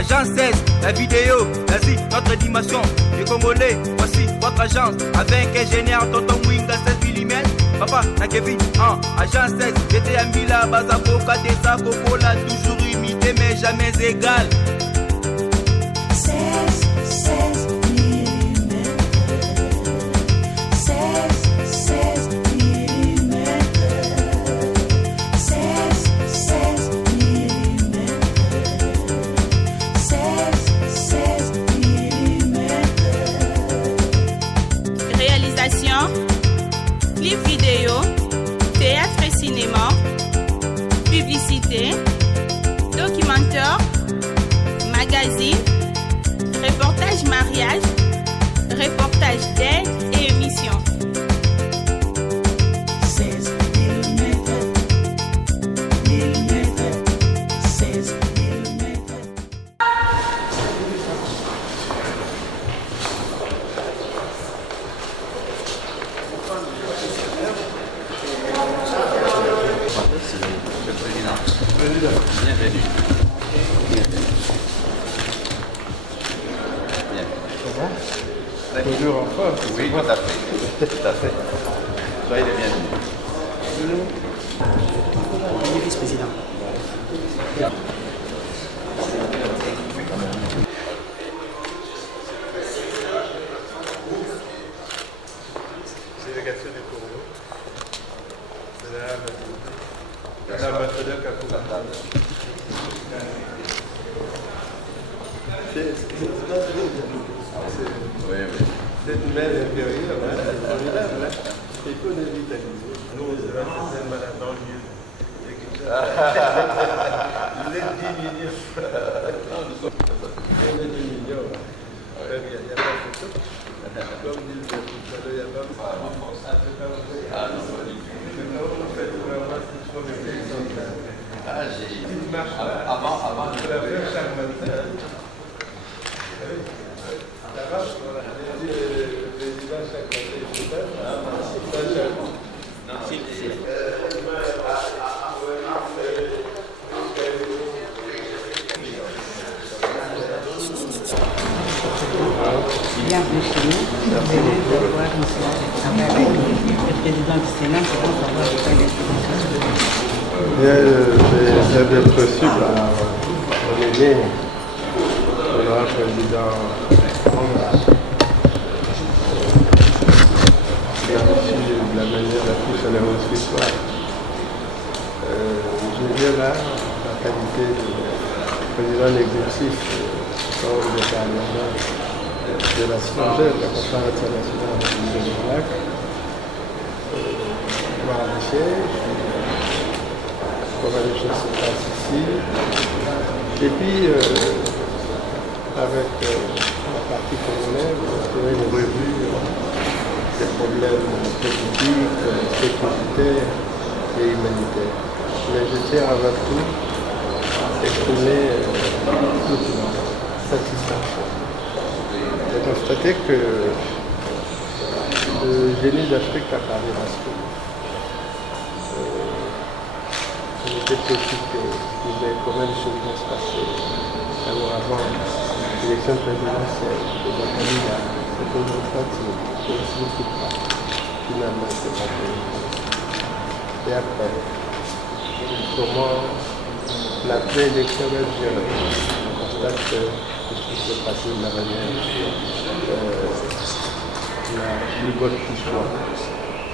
Agence 16, la vidéo, vas-y, notre animation. Les Congolais, voici votre agence. Avec ingénieur Tonton Winga 16 mm. Papa, na Kevin, Agence 16, j'étais à Mila, Bazaboka, Tessa, Cocola, toujours imité mais jamais égal. 16 mm. 16 mm. 16 mm. 16 mm. Réalisation, clip vidéo, théâtre et cinéma, publicité, documentaire, magazine, reportage mariage, reportage d'aide et émission. 16 mm. 16 mm. Monsieur le Président. Bienvenue. Bien. Ça va? Toujours en forme? Oui, tout à fait. Tout à fait. Soyez les bienvenus. Le vice-président. Délégation des Congo. Madame l'ambassadeur Kakoura. Oui, oui. Cette belle intérieure, c'est formidable. Il faut les vitaliser. Nous, c'est la certaine madame dans le lieu. Les 10 millions. Les 10 millions. Très bien, il n'y a pas de photo. Comme dit le tout il n'y a pas de photo. Ah non, pas du tout. Vous faites vraiment ce qu'il faut de faire. Ah, j'ai... Il marche pas. Avant C'est la fleur charmante. Ça va, voilà. Le président chaque année, je sais pas. Ça charmant. Bienvenue chez nous. Vous venez de voir M. avec le président du Sénat pour savoir de quoi il est. C'est bien possible à Olivier, le président de la manière la plus chaleureuse qui soit. Je viens là en la qualité de président de l'exercice de l'État de la SFONGEL, la conférence internationale de l'Irak, voir le siège, comment les choses se passent ici. Et puis, avec la partie congolaise, on ferait une revue des problèmes politiques, sécuritaires et humanitaires. Mais je tiens avant tout à exprimer toute ma satisfaction de constater que le génie d'Afrique a parlé d'Afrique. Il était possible qu'il y ait quand même des choses qui vont se passer. Alors avant l'élection présidentielle, de la famille a cette autre pratique, qui ne signifie pas. Finalement, c'est pas fait. Et après, comment la préélection va durer. On constate que tout s'est passé de la manière la plus bonne qui soit.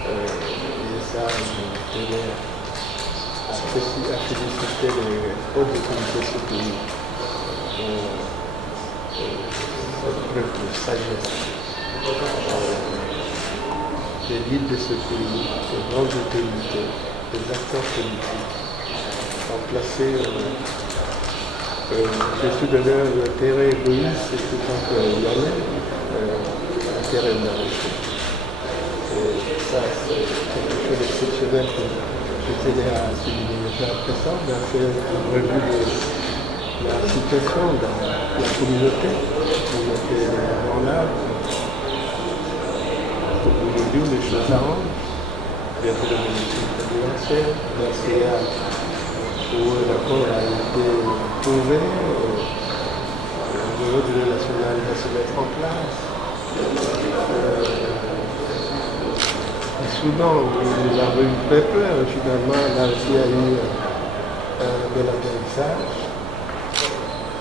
Et ça, je tenais à féliciter les hautes autorités de ce pays pour cette preuve de sagesse. Les leaders de ce pays, les grandes autorités, les acteurs politiques ont placé au-dessus de leur intérêt égoïste et tout en que l'intérêt de la République. Et ça, c'est quelque chose d'exceptionnel que je tenais à souligner. Après ça, on a fait une revue de la situation dans la communauté en art. Aujourd'hui, les choses arrangent. Bientôt le ministère présidentiel, la CA où l'accord a été trouvé. niveau de l'Union nationale va se mettre en place. Le Soudan, où nous avons eu très peur, finalement, là aussi, il y a eu de l'atterrissage.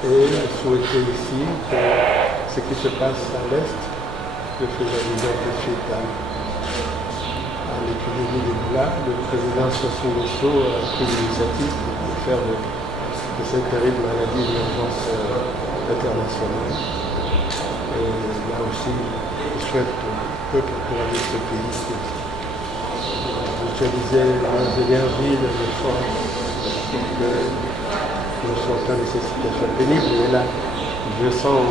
Et souhaiter ici que ce qui se passe à l'Est, le faisabiliser tout de suite à l'épidémie d'Ebola. Le président Sassou Nguesso a pris l'initiative de faire de cette terrible maladie une urgence internationale. Et là aussi, je souhaite que le peuple de ce pays puisse utiliser leurs énergies, leurs efforts, pour que nous sortons de cette situation pénible. Et là, je sens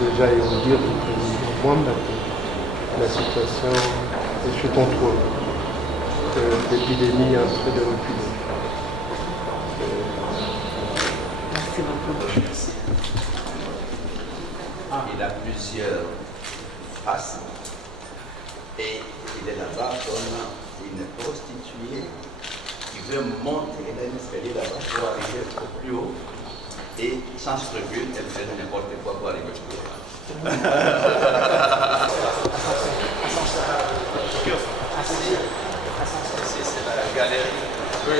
déjà et on dire du président Mwamba que la situation est sous contrôle, que l'épidémie est en train de reculer. Merci beaucoup. Il a plusieurs faces et il est là-bas comme une prostituée qui veut monter un escalier là-bas pour arriver au plus haut et sans scrupule, elle fait n'importe quoi pour arriver au plus haut. C'est la galerie. Oui,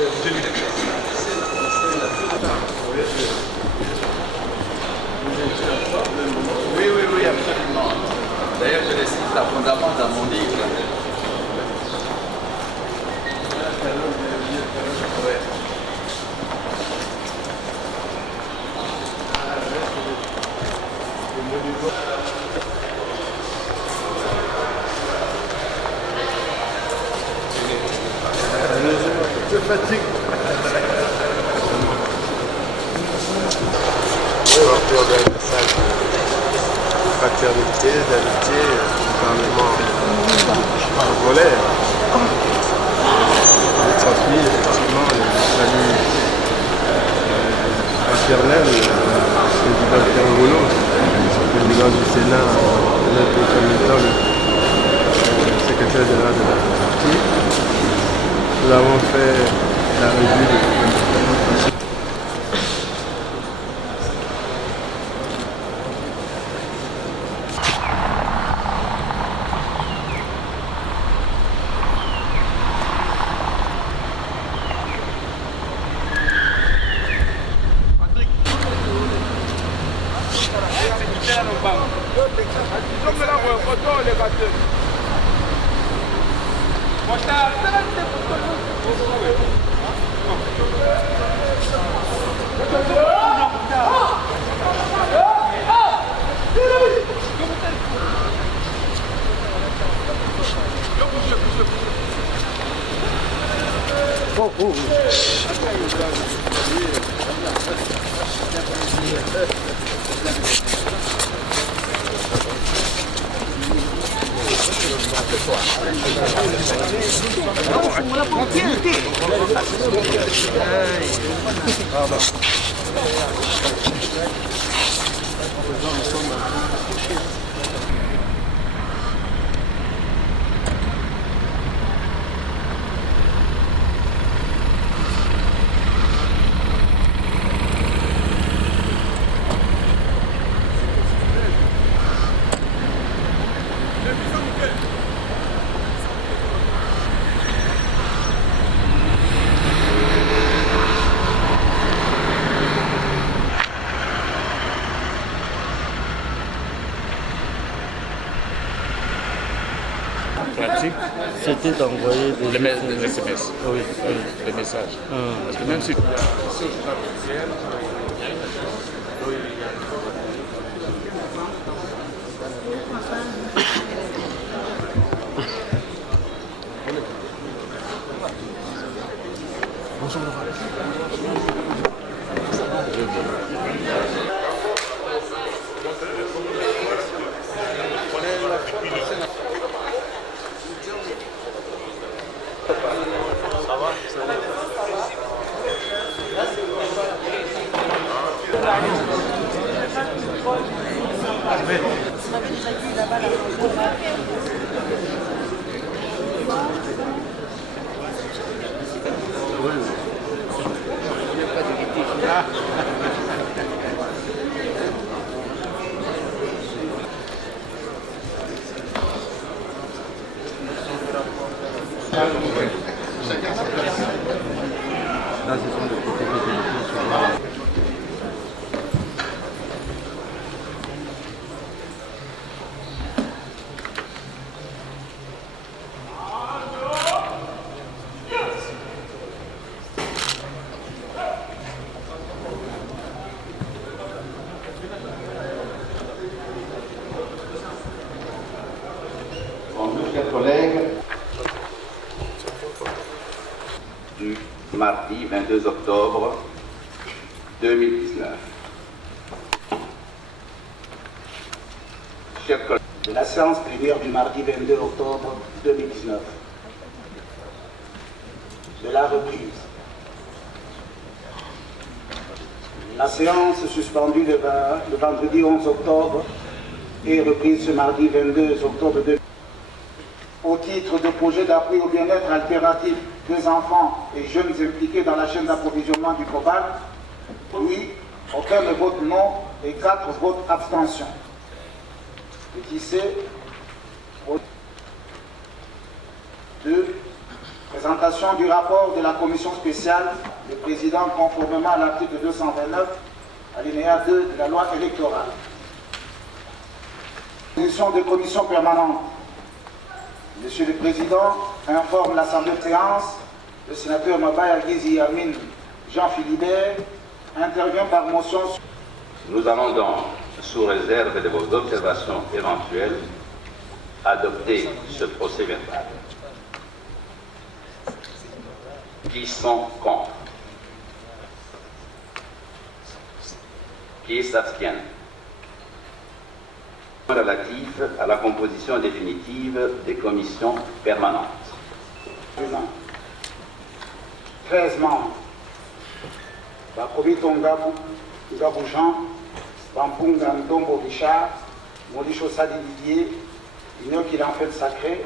absolument. D'ailleurs, je le cite abondamment dans mon livre. Ouais. Je fatigue. Porteur d'un message de fraternité, d'amitié, gouvernement congolais. J'ai transmis effectivement le salut fraternel du président Pierre Ngolo, président du Sénat, notre commettant le secrétaire général de la partie. Nous avons fait la revue de c'était d'envoyer les SMS. Oui, oui. Les messages. Parce que même si... Bonjour chers collègues. Du mardi 22 octobre 2019. Chers collègues, de la séance plénière du mardi 22 octobre 2019. De la reprise. La séance suspendue le vendredi 11 octobre et reprise ce mardi 22 octobre 2019. Au titre de projet d'appui au bien-être alternatif des enfants et jeunes impliqués dans la chaîne d'approvisionnement du cobalt, oui, aucun ne vote non et 4 votes abstention. Petit C. 2. Présentation du rapport de la commission spéciale, le président conformément à l'article 229, alinéa 2 de la loi électorale. Position de commission permanente. Monsieur le Président informe l'Assemblée de séance, le sénateur Mabaya Gizi Amin Jean-Philibert intervient par motion. Nous allons donc, sous réserve de vos observations éventuelles, adopter ce procès verbal. Qui sont contre? Qui s'abstiennent? Relatif à la composition définitive des commissions permanentes. 13 membres. Bakobi Tongabu, Ngabou Jean, Bampunga Ndombo Richard, Modicho Sadi Didier, Inyoki l'enfant sacré,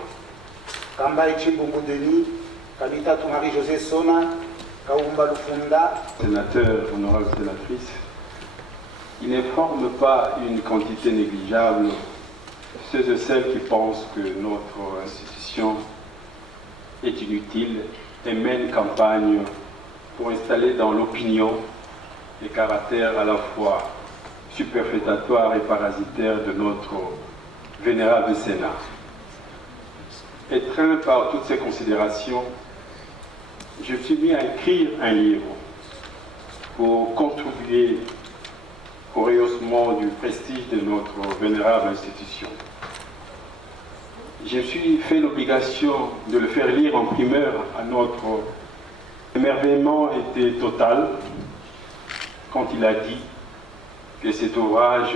Kamba Ichibungu Denis, Kabita Toumari José Sona, Kaoumba Lufunda. Sénateur, honorable sénatrice, il ne forme pas une quantité négligeable ceux et celles qui pensent que notre institution est inutile et mène campagne pour installer dans l'opinion les caractères à la fois superfétatoires et parasitaires de notre vénérable Sénat. Étreint par toutes ces considérations, je me suis mis à écrire un livre pour contribuer au rehaussement du prestige de notre vénérable institution. Je me suis fait l'obligation de le faire lire en primeur à notre émerveillement était total quand il a dit que cet ouvrage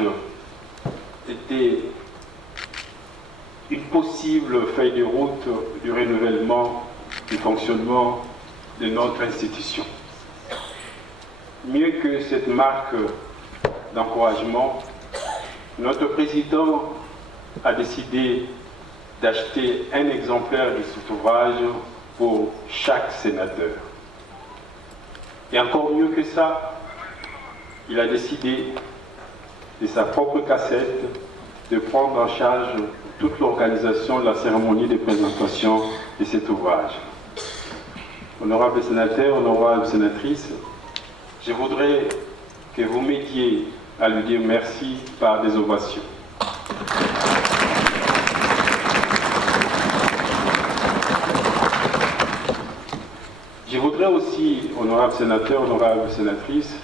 était une possible feuille de route du renouvellement du fonctionnement de notre institution. Mieux que cette marque d'encouragement, notre président a décidé d'acheter un exemplaire de cet ouvrage pour chaque sénateur. Et encore mieux que ça, il a décidé de sa propre cassette de prendre en charge toute l'organisation de la cérémonie de présentation de cet ouvrage. Honorables sénateurs, honorables sénatrices, je voudrais que vous m'aidiez à lui dire merci par des ovations. Je voudrais aussi, honorables sénateurs, honorables sénatrices,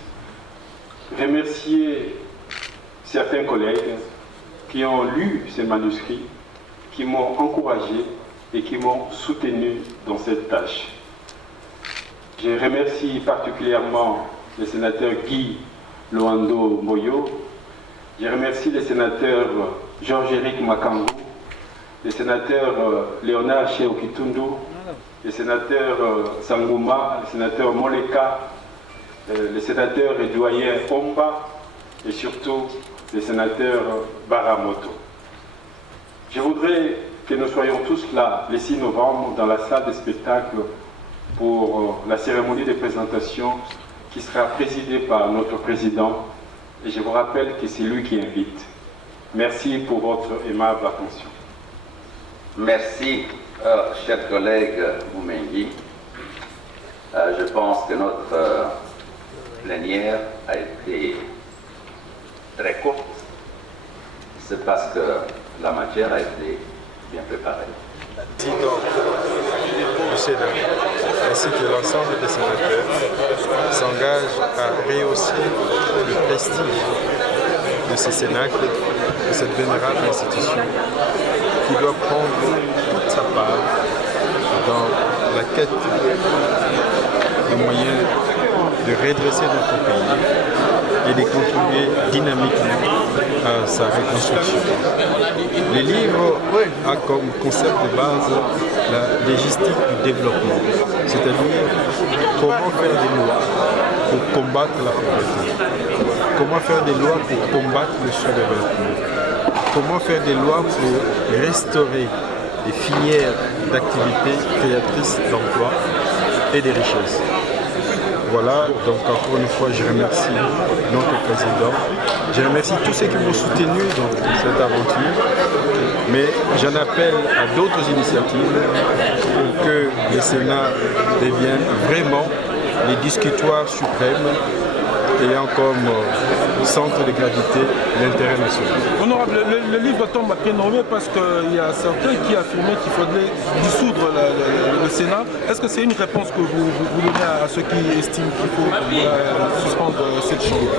remercier certains collègues qui ont lu ces manuscrits, qui m'ont encouragé et qui m'ont soutenu dans cette tâche. Je remercie particulièrement le sénateur Guy Loando Moyo, je remercie les sénateurs Georges-Éric Makambu, le sénateur Léonard Cheokitundu, le sénateur Sangouma, le sénateur Moleka, le sénateur et doyen Omba et surtout le sénateur Baramoto. Je voudrais que nous soyons tous là le 6 novembre dans la salle de spectacle pour la cérémonie de présentation qui sera présidée par notre président. Et je vous rappelle que c'est lui qui invite. Merci pour votre aimable attention. Merci. Chers collègues Moumengi, je pense que notre plénière a été très courte. C'est parce que la matière a été bien préparée. Donc, le Sénat ainsi que l'ensemble des sénateurs s'engagent à rehausser le prestige de ce Cénacle, de cette vénérable institution qui doit prendre toute sa part dans la quête de moyens de redresser notre pays et de contribuer dynamiquement à sa reconstruction. Le livre a comme concept de base la logistique du développement, c'est-à-dire comment faire des lois pour combattre la pauvreté, comment faire des lois pour combattre le sous-développement, comment faire des lois pour restaurer des filières d'activités créatrices d'emplois et de richesses. Voilà, donc encore une fois, je remercie notre président. Je remercie tous ceux qui m'ont soutenu dans cette aventure. Mais j'en appelle à d'autres initiatives pour que le Sénat devienne vraiment les discutoires suprêmes ayant comme centre de gravité l'intérêt national. Honorable, le livre tombe à pied nommé parce qu'il y a certains qui affirmaient qu'il faudrait dissoudre le Sénat. Est-ce que c'est une réponse que vous donnez à ceux qui estiment qu'il faut suspendre cette chambre?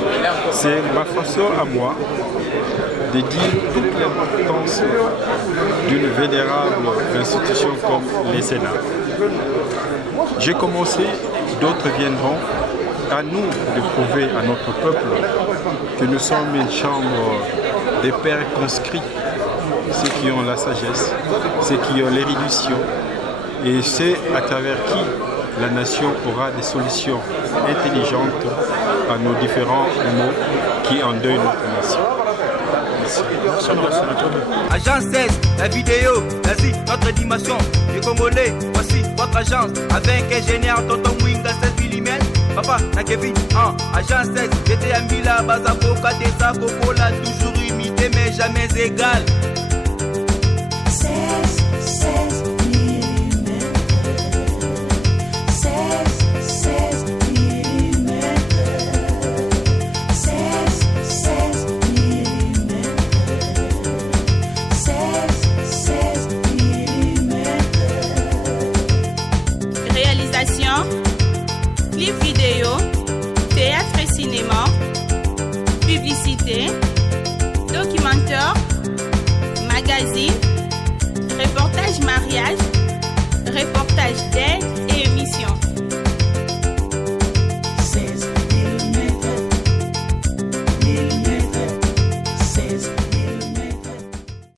C'est ma façon à moi de dire toute l'importance d'une vénérable institution comme le Sénat. J'ai commencé, d'autres viendront. À nous de prouver à notre peuple que nous sommes une chambre des pairs conscrits, ceux qui ont la sagesse, ceux qui ont l'érudition, et c'est à travers qui la nation aura des solutions intelligentes à nos différents maux qui endeuillent notre nation. Agence 16, la vidéo, vas-y, notre animation. Les Congolais, voici votre agence. Avec ingénieur Tonton Mwinga 16 mm. Papa, na Kevin, agence 16. J'étais à Mila, Bazako, Katesa, Kokola, toujours imité mais jamais égal. 16 mm. 16 mm. 16 mm. 16 mm. Réalisation, clip vidéo, théâtre et cinéma, publicité, documentaire, magazine, reportage mariage,